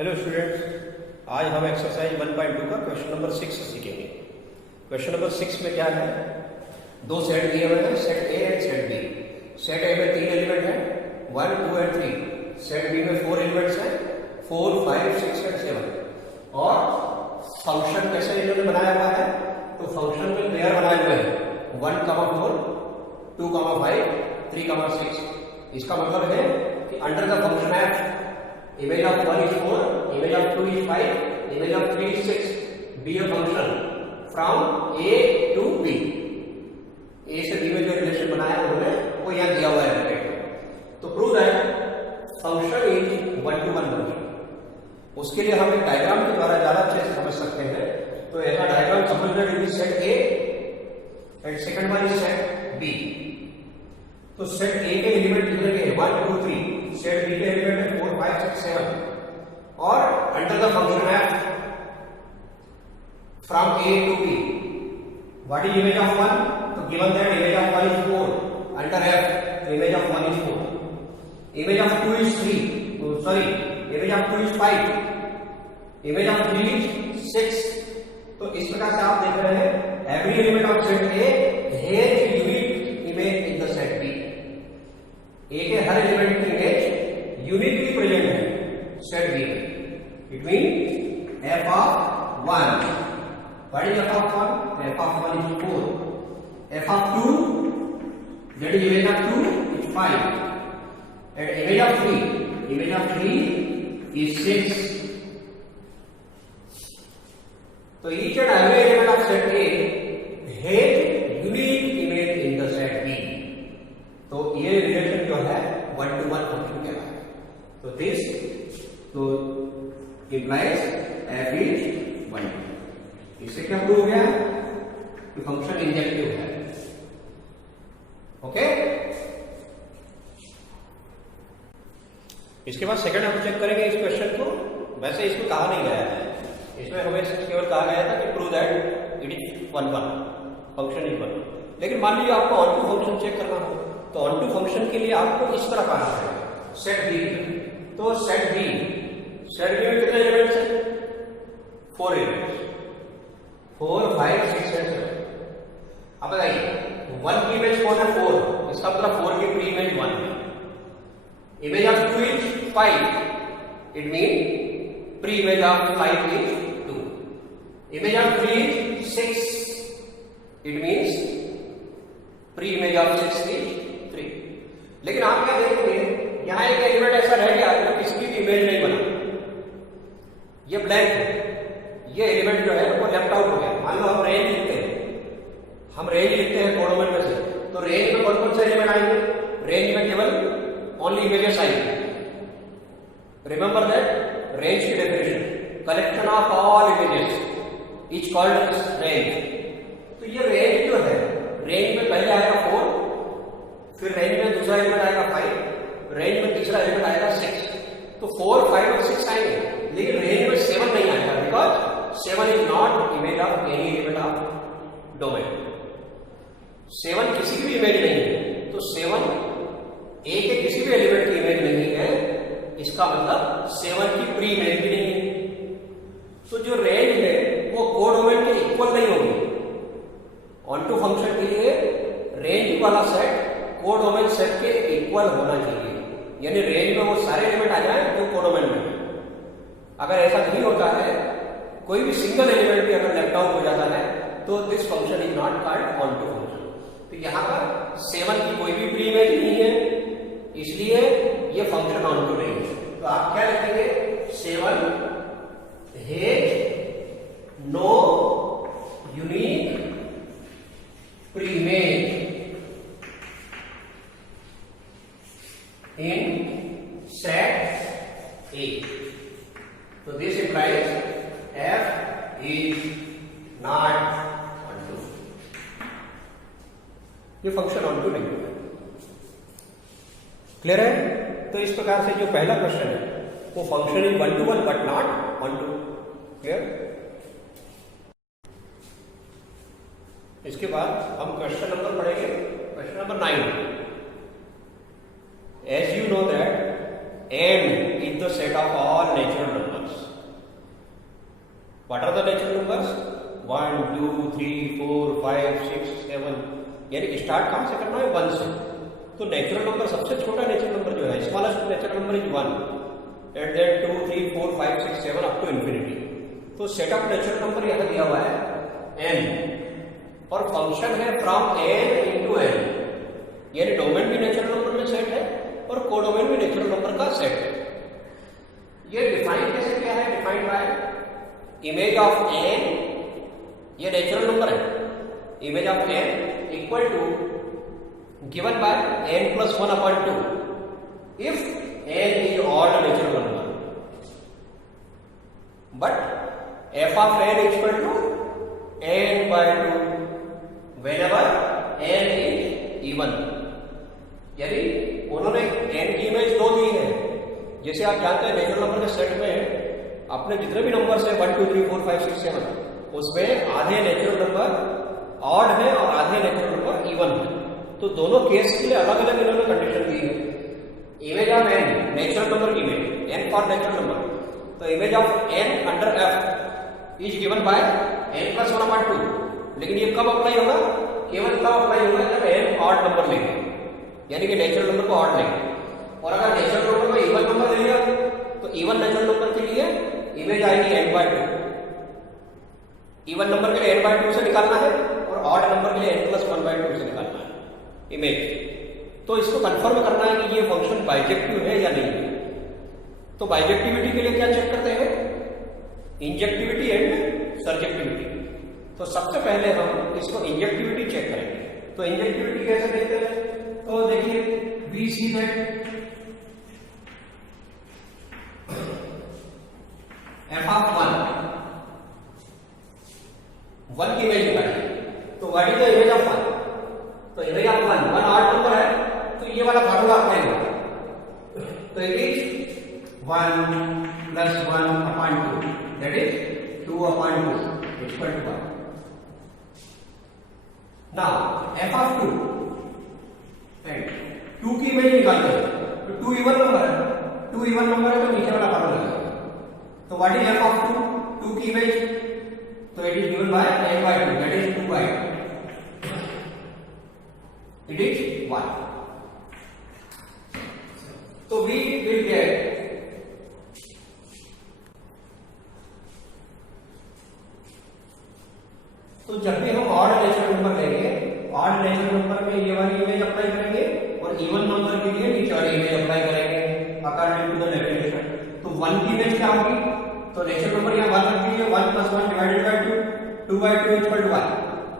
Hello students, आज हम exercise 1.2 का क्वेश्चन नंबर 6 सीखेंगे। क्वेश्चन नंबर 6 में क्या है, दो सेट दिए हुए हैं, set A and set B. Set A में 3 एलिमेंट हैं, 1, 2 एंड 3। सेट बी में 4 एलिमेंट्स हैं, 4, 5, 6 एंड 7। और फंक्शन कैसे इन्होंने बनाया हुआ है, तो फंक्शन में पेयर बनाए हुए हैं 1, 4, 2, 5, 3, 6। इसका मतलब है कि under the function F image of 1 is 4, image of 2 is 5, image of 3 is 6, be a function from A to B। A से B में जो रिलेशन बनाया है उन्होंने वो यहाँ दिया हुआ है। तो prove that function is 1 to 1 function. उसके लिए हम एक डायग्राम के द्वारा ज्यादा अच्छे से समझ सकते हैं। तो ऐसा डायग्राम समझ that is set A and second one is set B। तो सेट A के एलिमेंट कितने के हैं, 1, 2, 3। सेट बी के एलिमेंट है 4, 5, 6, 7। और under the function F from A to B what is image of 1, तो given that image of 1 is 4 under F, image of 1 is 4। Image of 2 is 3, sorry image of 2 is 5, image of 3 is 6। तो इस प्रकार से आप देख रहे हैं every element of set A has unique image in the set B. A के हर element की इमेज यूनिकली प्रेजेंट है सेट बी में। It mean f of 1, what is f of 1, f of 1 is 4, f of 2 that is image of 2 is 5 and image of 3 is 6। तो each and every element of set A has unique image in the set B. तो ये relation जो है 1 to 1 function कहलाता है। तो this तो implies F is 1। इससे क्या प्रूव हो गया कि फंक्शन इंजेक्टिव है। ओके, इसके बाद सेकंड हम चेक करेंगे इस क्वेश्चन को। वैसे इसको कहा नहीं गया है, इसमें हमें केवल कहा गया था कि prove that it is 1, 1 function is 1। लेकिन मान लीजिए आपको ऑन टू फंक्शन चेक करना हो, तो ऑन टू फंक्शन के लिए आपको इस तरह आना है सेट बी। तो सेट बी में कितने एलिमेंट्स हैं, 4 एलिमेंट्स, 4, 5, 6 एंड 7। अब बताइए 1 की इमेज कौन है, 4। इसका मतलब 4 की प्री इमेज 1 है। Image of 2 is 5, it mean pre image of 5 is 2। Image of 3 is 6, it means pre image of 6 is 3। लेकिन आप क्या देखेंगे, यहां एक एलिमेंट ऐसा रह गया जो किसी की इमेज नहीं बना, ये ब्लैंक है। ये एलिमेंट जो है वो लेफ्ट आउट हो गया। मान लो हम रेंज लिखते हैं कोडोमेन में से, तो रेंज में कौन कौन से एलिमेंट आएंगे, रेंज में केवल ओनली इमेजेस आएंगे। रिमेंबर दैट रेंज की definition collection of all images is called range. तो ये रेंज जो है, रेंज में पहले आएगा 4, फिर रेंज में दूसरा एलिमेंट आएगा 5, रेंज में तीसरा एलिमेंट आएगा 6। तो 4, 5 और 6 आएंगे, लेकिन रेंज में 7 नहीं आएगा, because 7 is not image of any element of domain. 7 किसी की भी इमेज नहीं है। तो 7 ए के किसी भी एलिमेंट की इमेज नहीं है, इसका मतलब 7 की प्री इमेज भी नहीं है। तो जो रेंज है वो कोडोमेन के इक्वल नहीं होगी। ऑन टू फंक्शन के लिए रेंज वाला सेट कोडोमेन सेट के इक्वल होना चाहिए, यानी रेंज में वो सारे एलिमेंट आ जाए जो कोडोमेन में है। अगर ऐसा नहीं होता है, कोई भी सिंगल एलिमेंट भी अगर लेफ्ट आउट हो जाता है, तो this function is not called onto function. तो यहां पर 7 की कोई भी प्री इमेज नहीं है, इसलिए ये फंक्शन ऑन टू नहीं है। तो आप क्या लिखेंगे, 7 has no unique pre-image in set A. So this implies F is not onto। ये फंक्शन onto नहीं है। क्लियर है? तो इस प्रकार से जो पहला क्वेश्चन है वो function is 1 to 1 but not onto। Clear? इसके बाद हम क्वेश्चन नंबर पढ़ेंगे, question number 9। As you know that n is the set of all natural numbers। What are the natural numbers? 1 2 3 4 5 6 7, यानी स्टार्ट कहां से करना है? 1 से। तो नेचुरल नंबर सबसे छोटा नेचुरल नंबर जो है, smallest natural number is 1, at that 2 3 4 5 6 7 up to infinity. तो सेट ऑफ नेचुरल नंबर यहां दिया हुआ है n, और फंक्शन है फ्रॉम n इनटू n, यानी डोमेन भी नेचुरल नंबर में सेट है और कोडोमेन भी नेचुरल नंबर का सेट है। ये डिफाइन कैसे किया है? Defined by image of n, ये नेचुरल नंबर है, image of n equal to given by n plus 1 upon 2 if n is odd natural number, but f of n equal to n by 2 whenever n is even, यानी उन्होंने n की image दो दी है। जैसे आप जानते हैं नेचुरल नंबर के सेट में आपने जितने भी नंबर है 1 2 3 4 5 6 7, उसमें आधे नेचुरल नंबर ऑड है और आधे नेचुरल नंबर इवन है। तो दोनों केस के लिए अलग अलग इन्होंने कंडीशन दी है। Image of n, natural number की image, n for natural number, तो image of n under f is given by n plus 1 upon 2। लेकिन ये कब अप्लाई होगा? केवल तब अप्लाई होगा जब n ऑड नंबर लेंगे, यानी कि नेचुरल नंबर को ऑड लेंगे। और अगर नेचुरल नंबर को इवन नंबर ले लिया तो इवन नेचुरल नंबर के लिए इमेज आएगी n बाय 2। इवन नंबर के लिए n बाय 2 से निकालना है और ऑड नंबर के लिए n प्लस 1 बाय 2 से निकालना है इमेज। तो इसको कंफर्म करना है कि ये फंक्शन बाइजेक्टिव है या नहीं है। तो बाइजेक्टिविटी के लिए क्या चेक करते हैं? Injectivity and surjectivity. तो सबसे पहले हम इसको इंजेक्टिविटी चेक करेंगे। तो इंजेक्टिविटी कैसे देखते हैं? तो देखिए, we see that f of 1 की इमेज निकालिए। तो what is the image of 1? तो इमेज ऑफ 1 ऑड नंबर है, तो ये वाला फार्मूला अप्लाई होगा। तो it is 1 plus 1 upon 2, that is 2 upon 2 equal to 1। Now f of 2 and 2 की इमेज निकालते हैं। तो 2 इवन नंबर है, 2 इवन नंबर है तो नीचे वाला फार्मूला लगेगा। तो व्हाट इज f of 2 की इमेज? तो it is given by n by 2, that is 2 by 2, it is 1. So we will get तो जब भी हम ऑड नेचुरल नंबर लेंगे, ऑड नेचुरल नंबर में ये वाली इमेज अप्लाई करेंगे और इवन नंबर के लिए नीचे वाली इमेज अप्लाई करेंगे अकॉर्डिंग टू द डेफिनेशन। तो 1 की इमेज क्या होगी? तो नेचुरल नंबर यहाँ 1 रख दीजिए, 1 plus 1 divided by 2, 2 by 2 equal to 1।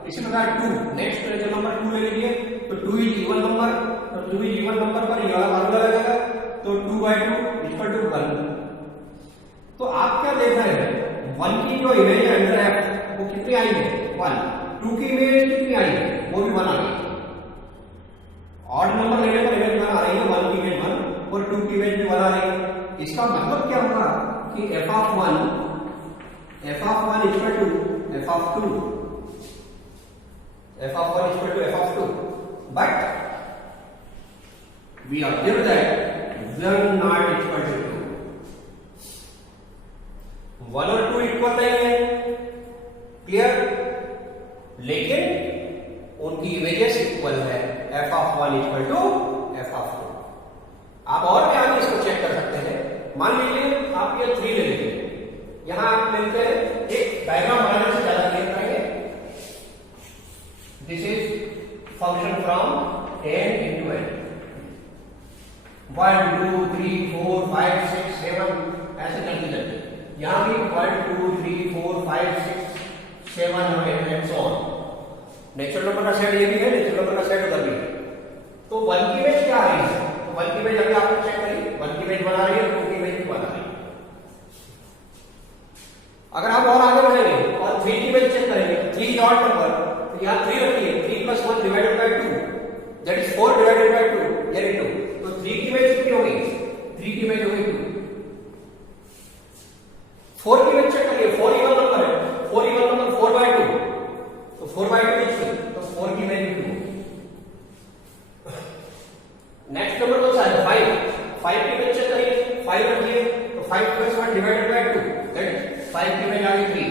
इसी प्रकार 2, नेक्स्ट नेचुरल नंबर 2 ले लीजिए, तो 2 इज इवन नंबर, तो 2 इज इवन नंबर पर ये वाला फार्मूला लगेगा, तो 2 by 2 इक्वल टू 1। तो आप क्या देख रहे हैं? 1 की जो इमेज है अंडर f वो कितनी आई है? 1। 2 की इमेज कितनी आई है? वो भी 1 आ गई। ऑड नंबर लेने पर इमेज 1 आ रही है, 1 की इमेज 1 और 2 की इमेज भी 1 आ रही है। इसका मतलब क्या होगा कि f of 1 equal to f of 2, f of 1 equal to f of 2, but we observe that 1 not equal to 2, 1 और 2 इक्वल नहीं है, क्लियर? लेकिन उनकी इमेजेस इक्वल है, f of 1 equal to f of 2। आप और भी आगे इसको चेक कर सकते हैं। मान लीजिए आप ये 3 ले लीजिए, यहां आप मिलते हैं, एक डायग्राम बनाने से ज्यादा क्लियर करेंगे। This is function from n into n, 1 2 3 4 5 6 7 ऐसे करते जाते हैं। यहाँ भी 1 2 3 4 5 6 7 and so on. Natural number का सेट ये भी है, नेचुरल नंबर का सेट उधर भी है। तो 1 की इमेज क्या आ रही है? तो 1 की इमेज अभी आपने चेक करी, 1 की इमेज बना रही है, 2 की इमेज भी बना रही है। अगर आप और आगे बढ़ेंगे और 3 की इमेज चेक करेंगे, 3 ऑड नंबर, तो यहाँ 3 रखिए, 3 plus 1 divided by 2, that is 4 divided by 2, यानी 2। तो 3 की इमेज कितनी होगी? 3 की इमेज होगी 2। 4 की इमेज चेक करिए, 4 इवन नंबर है, 4 इवन नंबर 4 by 2, तो 4 by 2 इज 2, तो 4 की इमेज 2। नेक्स्ट नंबर कौन सा है? 5 की इमेज चेक करिए, 5 रखिए, तो 5 प्लस 1 डिवाइडेड बाय 2, दैट 5 की इमेज आ गई 3।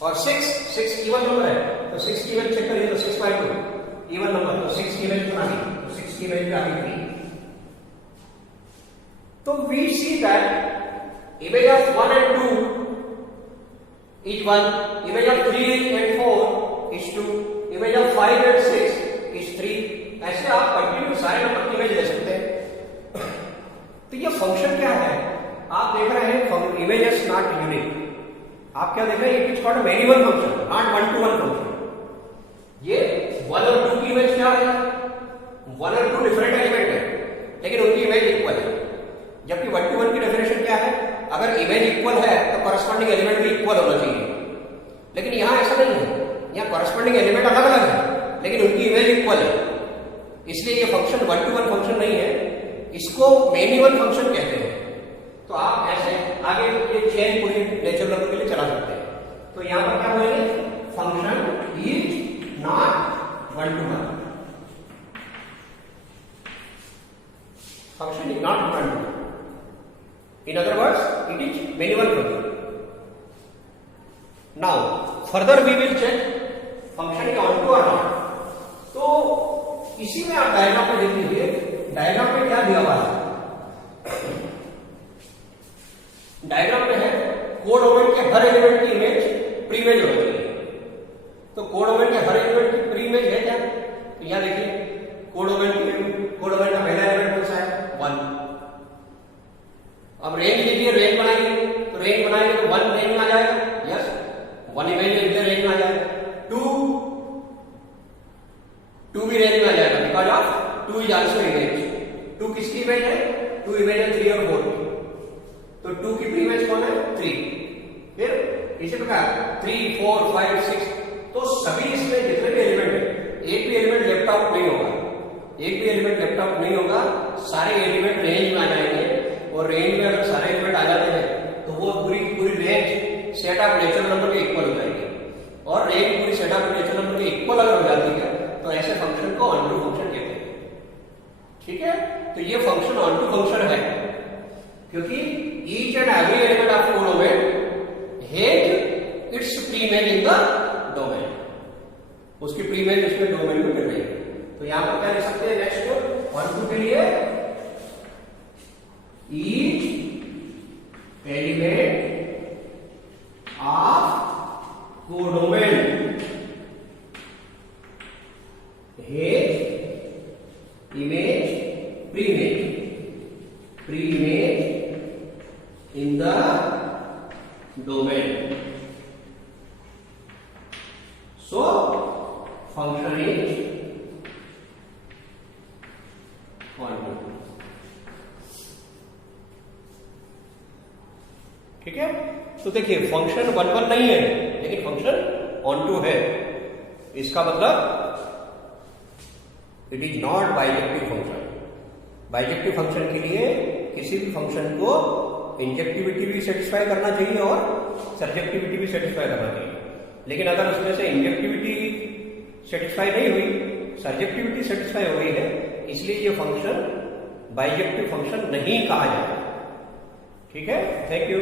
और 6 इवन नंबर है, तो 6 की इमेज चेक करिए तो 6/2 इवन नंबर, तो 6 की इमेज बना दी, तो 6 की इमेज आ गई 3। तो we see that image of 1 and 2 is 1, image of 3 and 4 is 2, image of 5 and 6 is 3। ऐसे आप कंटिन्यू सारे नंबर की इमेज ले सकते हैं। तो ये फंक्शन क्या है? आप देख रहे हैं इमेज इज नॉट यूनिक। आप क्या देख रहे हैं? It is called variable function, not 1-to-1 function. ये 1 और 2 की इमेज क्या है? 1 और 2 डिफरेंट एलिमेंट है, लेकिन उनकी इमेज इक्वल है। जबकि 1-to-1 की डेफिनेशन क्या है? अगर इमेज इक्वल है तो कॉरेस्पॉन्डिंग एलिमेंट भी इक्वल होना चाहिए। लेकिन यहां ऐसा नहीं है, यहां कॉरेस्पॉन्डिंग एलिमेंट अलग अलग है, लेकिन उनकी इमेज इक्वल है। इसलिए ये फंक्शन 1-to-1 फंक्शन नहीं है, इसको मेनी वन फंक्शन कहते हैं। तो आप ऐसे आगे ये चेन पूरी नेचुरल नंबर के लिए चला सकते हैं। तो यहां पर क्या बोलेंगे? Function is not 1-to-1, function is not 1-to-1। In other words, it is many one function. Now, further we will check function is onto or not. तो इसी में आप डायग्राम में देख लीजिए, डायग्राम में क्या दिया हुआ है? डायग्राम में है कोड डोमेन के हर एलिमेंट की इमेज प्री इमेज होनी चाहिए। तो कोड डोमेन के हर एलिमेंट की प्री इमेज है क्या? तो यहां देखिए कोड डोमेन का पहला एलिमेंट कौन सा है? 1। अब रेंज लीजिए, रेंज बनाएंगे, तो रेंज बनाएंगे तो 1 रेंज में आ जाएगा। यस, 1 इमेज रेंज में आ जाएगा। 2 भी रेंज में आ जाएगा, because of 2 is also image. 2 किसकी इमेज है? 2 इमेज है 3 और 4 की। तो 2 की प्री इमेज कौन है? 3। फिर इसी प्रकार 3, 4, 5, 6, तो सभी इसमें जितने भी एलिमेंट है, एक भी एलिमेंट लेफ्ट आउट नहीं होगा, एक भी एलिमेंट लेफ्ट आउट नहीं होगा, सारे एलिमेंट रेंज में आ जाएंगे। और रेंज में अगर सारे एलिमेंट आ जाते हैं तो वो पूरी range set of natural number के इक्वल हो जाएगी। और रेंज पूरी सेट ऑफ नेचुरल नंबर के इक्वल अगर हो जाती है तो ऐसे फंक्शन को ऑनटू फंक्शन कहते हैं। ठीक है, तो ये फंक्शन ऑनटू फंक्शन है क्योंकि each and every element of code domain has its pre image in the domain. उसकी प्री इमेज इसमें डोमेन में मिल रही है। तो यहां पर क्या लिख सकते हैं? नेक्स्ट ऑनटू के लिए each element of codomain has image pre-image in the domain. So function is onto. ठीक है, तो देखिए फंक्शन 1-1 नहीं है, लेकिन फंक्शन ऑनटू है। इसका मतलब it is not bijective function. Bijective function के लिए किसी भी फंक्शन को इंजेक्टिविटी भी सेटिस्फाई करना चाहिए और सब्जेक्टिविटी भी सेटिस्फाई करना चाहिए। लेकिन अगर उसमें से इंजेक्टिविटी सेटिस्फाई नहीं हुई, सब्जेक्टिविटी सेटिस्फाई हो गई है, इसलिए ये फंक्शन बाइजेक्टिव फंक्शन नहीं कहा जाता। ठीक है, थैंक यू।